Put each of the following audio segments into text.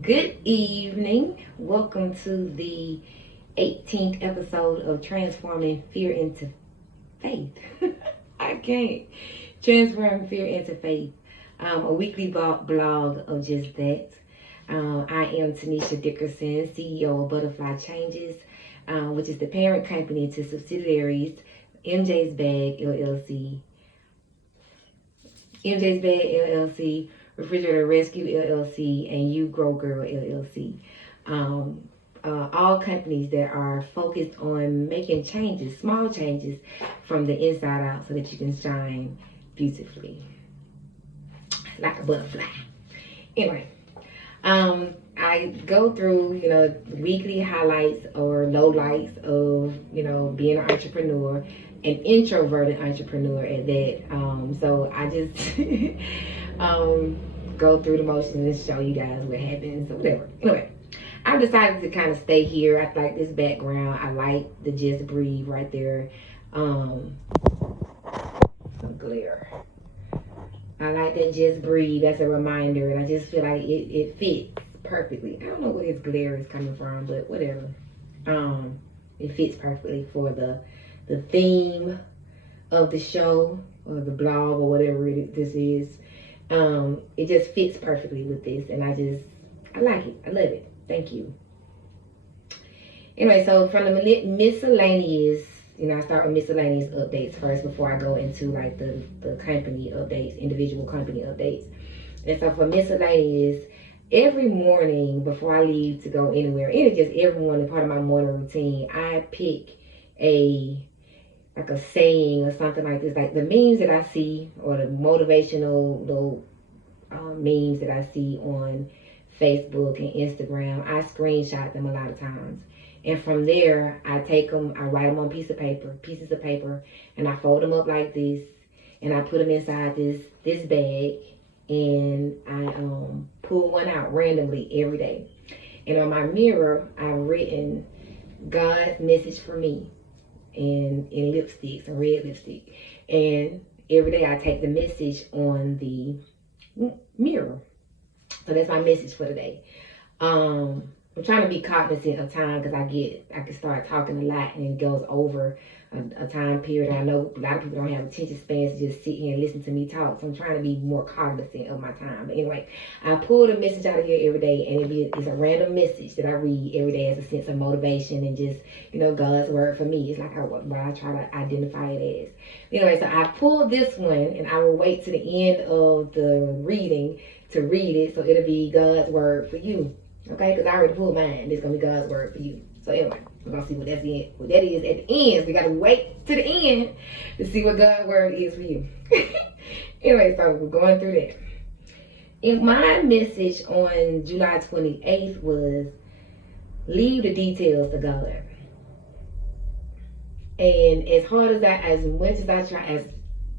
Good evening. Welcome to the 18th episode of Transforming Fear into Faith. I can't. Transforming Fear into Faith. A weekly blog of just that. I am Tanisha Dickerson, CEO of Butterfly Changes, which is the parent company to subsidiaries MJ's Bag LLC, Refrigerator Rescue LLC, and You Grow Girl LLC. All companies that are focused on making changes, small changes from the inside out so that you can shine beautifully like a butterfly. Anyway, I go through, weekly highlights or lowlights of, being an entrepreneur, an introverted entrepreneur at that. So I just go through the motions and show you guys what happens or whatever. Anyway, I've decided to kind of stay here. I like this background. I like the Just Breathe right there. Some glare. I like that Just Breathe as a reminder, and I just feel like it fits perfectly. I don't know where this glare is coming from, but whatever. It fits perfectly for the theme of the show or the blog or whatever this is. It just fits perfectly with this, and I like it. I love it. Thank you. Anyway, so from the miscellaneous, I start with miscellaneous updates first before I go into like the company updates, individual company updates. And so for miscellaneous, every morning before I leave to go anywhere, and it's just every morning, part of my morning routine, I pick a saying or something like this, like the memes that I see or the motivational little memes that I see on Facebook and Instagram. I screenshot them a lot of times. And from there, I take them, I write them on pieces of paper, and I fold them up like this, and I put them inside this bag, and I pull one out randomly every day. And on my mirror, I've written God's message for me in lipstick, some red lipstick. And every day I take the message on the mirror. So that's my message for today. I'm trying to be cognizant of time because I can start talking a lot and it goes over a time period. I know a lot of people don't have attention spans to just sit here and listen to me talk. So I'm trying to be more cognizant of my time. But anyway, I pull the message out of here every day, and it's a random message that I read every day as a sense of motivation and just, God's word for me. It's like what I try to identify it as. Anyway, so I pulled this one, and I will wait to the end of the reading to read it. So it'll be God's word for you. Okay, because I already pulled mine. This is going to be God's word for you. So anyway, we're going to see what that is at the end. We got to wait to the end to see what God's word is for you. Anyway, so we're going through that. And my message on July 28th was, leave the details to God. And as much as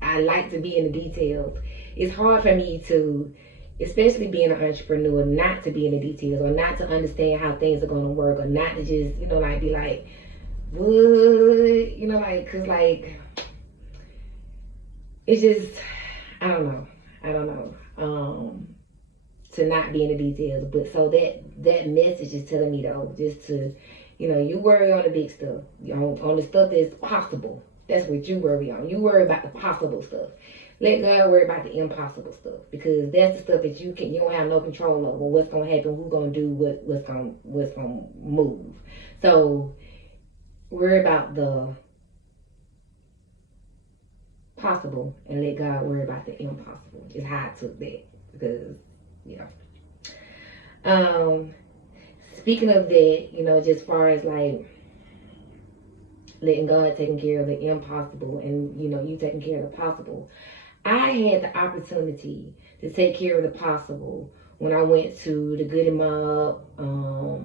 I like to be in the details, it's hard for me to, especially being an entrepreneur, not to be in the details or not to understand how things are going to work, or not to just, be like, what, cause it's just, I don't know, to not be in the details. But so that message is telling me though, just to, you worry on the big stuff, on the stuff that's possible. That's what you worry on. You worry about the possible stuff. Let God worry about the impossible stuff, because that's the stuff that you don't have no control over. What's gonna happen? Who's gonna do what's gonna move? So worry about the possible and let God worry about the impossible. Is how I took that, because speaking of that, just far as like letting God taking care of the impossible and you taking care of the possible. I had the opportunity to take care of the possible when I went to the Goody Mob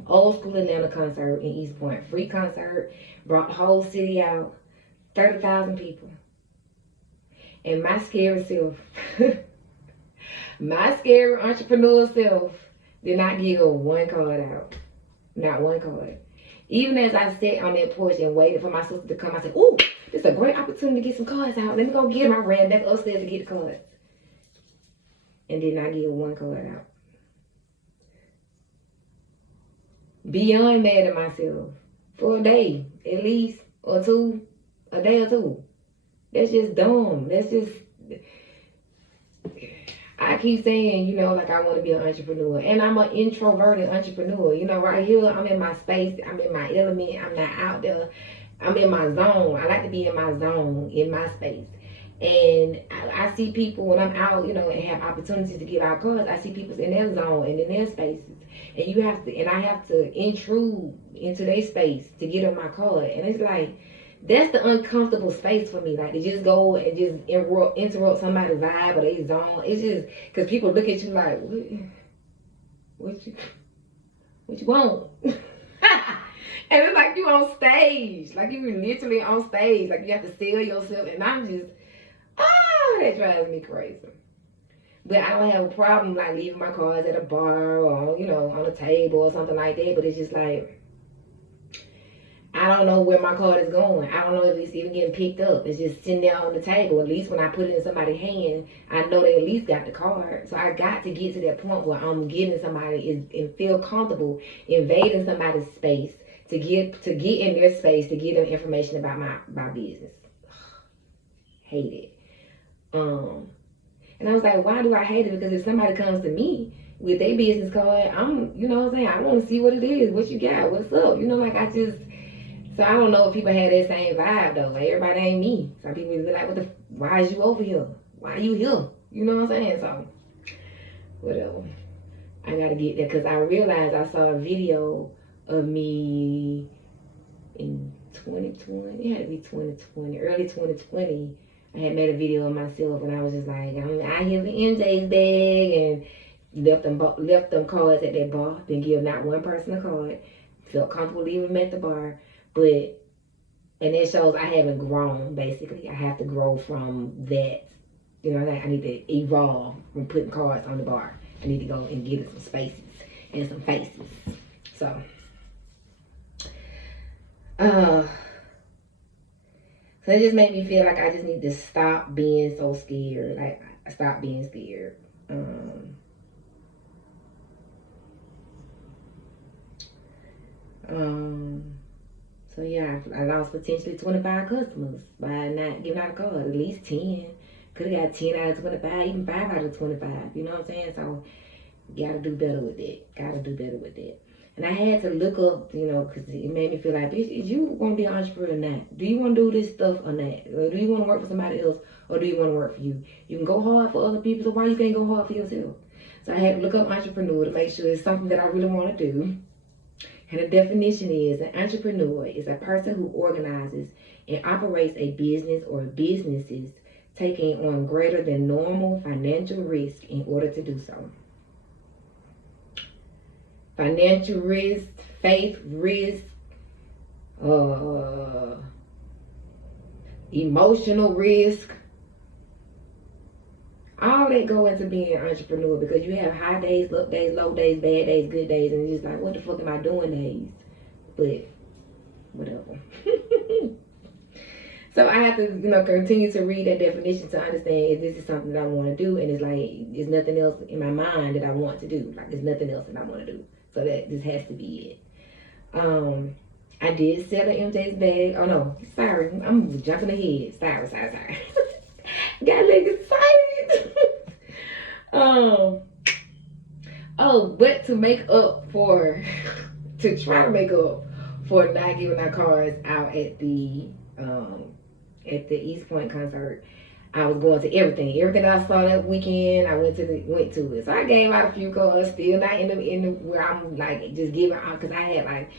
old school Atlanta concert in East Point. Free concert, brought the whole city out, 30,000 people. And my scary self, my scary entrepreneur self, did not give one card out. Not one card. Even as I sat on that porch and waited for my sister to come, I said, ooh, this is a great opportunity to get some cards out. Let me go get them. I ran back upstairs to get the cards. And did not give one card out. beyond mad at myself for a day, at least, or two, a day or two. That's just dumb. That's just, I keep saying, you know, like I want to be an entrepreneur. And I'm an introverted entrepreneur. You know, right here, I'm in my space. I'm in my element. I'm not out there. I'm in my zone. I like to be in my zone, in my space. And I see people when I'm out, you know, and have opportunities to get out cars. I see people in their zone and in their spaces. And you have to, and I have to intrude into their space to get on my card. And it's like, that's the uncomfortable space for me. Like to just go and just interrupt somebody's vibe or their zone. It's just because people look at you like, what you want? And it's like you on stage, like you literally on stage, like you have to sell yourself. And I'm just, that drives me crazy. But I don't have a problem like leaving my cards at a bar or, you know, on a table or something like that. But it's just like, I don't know where my card is going. I don't know if it's even getting picked up. It's just sitting there on the table. At least when I put it in somebody's hand, I know they at least got the card. So I got to get to that point where I'm giving somebody and feel comfortable invading somebody's space to get in their space to give them information about my business. Hate it. And I was like, why do I hate it? Because if somebody comes to me with their business card, you know what I'm saying? I want to see what it is. What you got? What's up? You know, like so I don't know if people had that same vibe though. Like everybody ain't me. Some people be like, why is you over here? Why are you here? You know what I'm saying? So, whatever. I gotta get there because I realized I saw a video of me in 2020. It had to be 2020, early 2020. I had made a video of myself and I was just like, I'm out here in MJ's bag and left them cards at that bar. Didn't give not one person a card. Felt comfortable leaving them at the bar. And it shows I haven't grown, basically. I have to grow from that. You know, I need to evolve from putting cards on the bar. I need to go and get some spaces and some faces. So it just made me feel like I just need to stop being so scared. Like, stop being scared. So yeah, I lost potentially 25 customers by not giving out a card. At least 10. Could have got 10 out of 25, even 5 out of 25. You know what I'm saying? So, gotta do better with that. Gotta do better with that. And I had to look up, you know, because it made me feel like, bitch, is you want to be an entrepreneur or not? Do you want to do this stuff or not? Or do you want to work for somebody else or do you want to work for you? You can go hard for other people, so why you can't go hard for yourself? So I had to look up entrepreneur to make sure it's something that I really want to do. And the definition is an entrepreneur is a person who organizes and operates a business or businesses taking on greater than normal financial risk in order to do so. Financial risk, faith risk, emotional risk. All that go into being an entrepreneur because you have high days, low days, bad days, good days, and it's just like, what the fuck am I doing days? But whatever. So I have to, you know, continue to read that definition to understand if this is something that I want to do, and it's like there's nothing else in my mind that I want to do. Like there's nothing else that I want to do. So that this has to be it. I did sell an MJ's bag. Oh no, sorry, I'm jumping ahead. Sorry. Got a little excited. But to make up for, to try to make up for not giving our cards out at the East Point concert, I was going to everything I saw that weekend. I went to it. So I gave out a few cards, still not in the where I'm like just giving out because I had like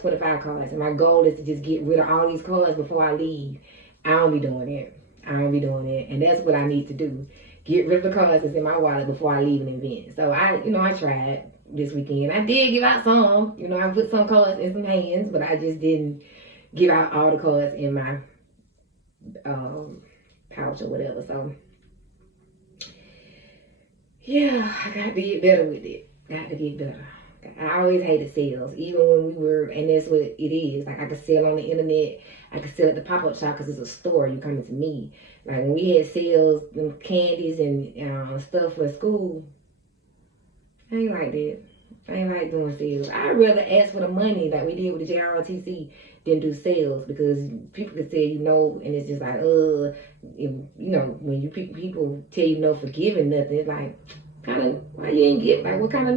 25 cards, and my goal is to just get rid of all these cards before I leave. I don't be doing it. And that's what I need to do. Get rid of the cards that's in my wallet before I leave an event. So I tried this weekend. I did give out some. I put some cards in some hands, but I just didn't give out all the cards in my pouch or whatever. So yeah, I got to get better with it. Got to get better. I always hated sales, even when we were, and that's what it is. Like I could sell on the internet, I could sell at the pop-up shop because it's a store. You coming to me. Like when we had sales, them candies and stuff for school, I ain't like that. I ain't like doing sales. I'd rather ask for the money like we did with the JROTC than do sales, because people can tell you no, and it's just like, you know, when you people tell you no for giving nothing, it's like, kind of, why you ain't get, like, what kind of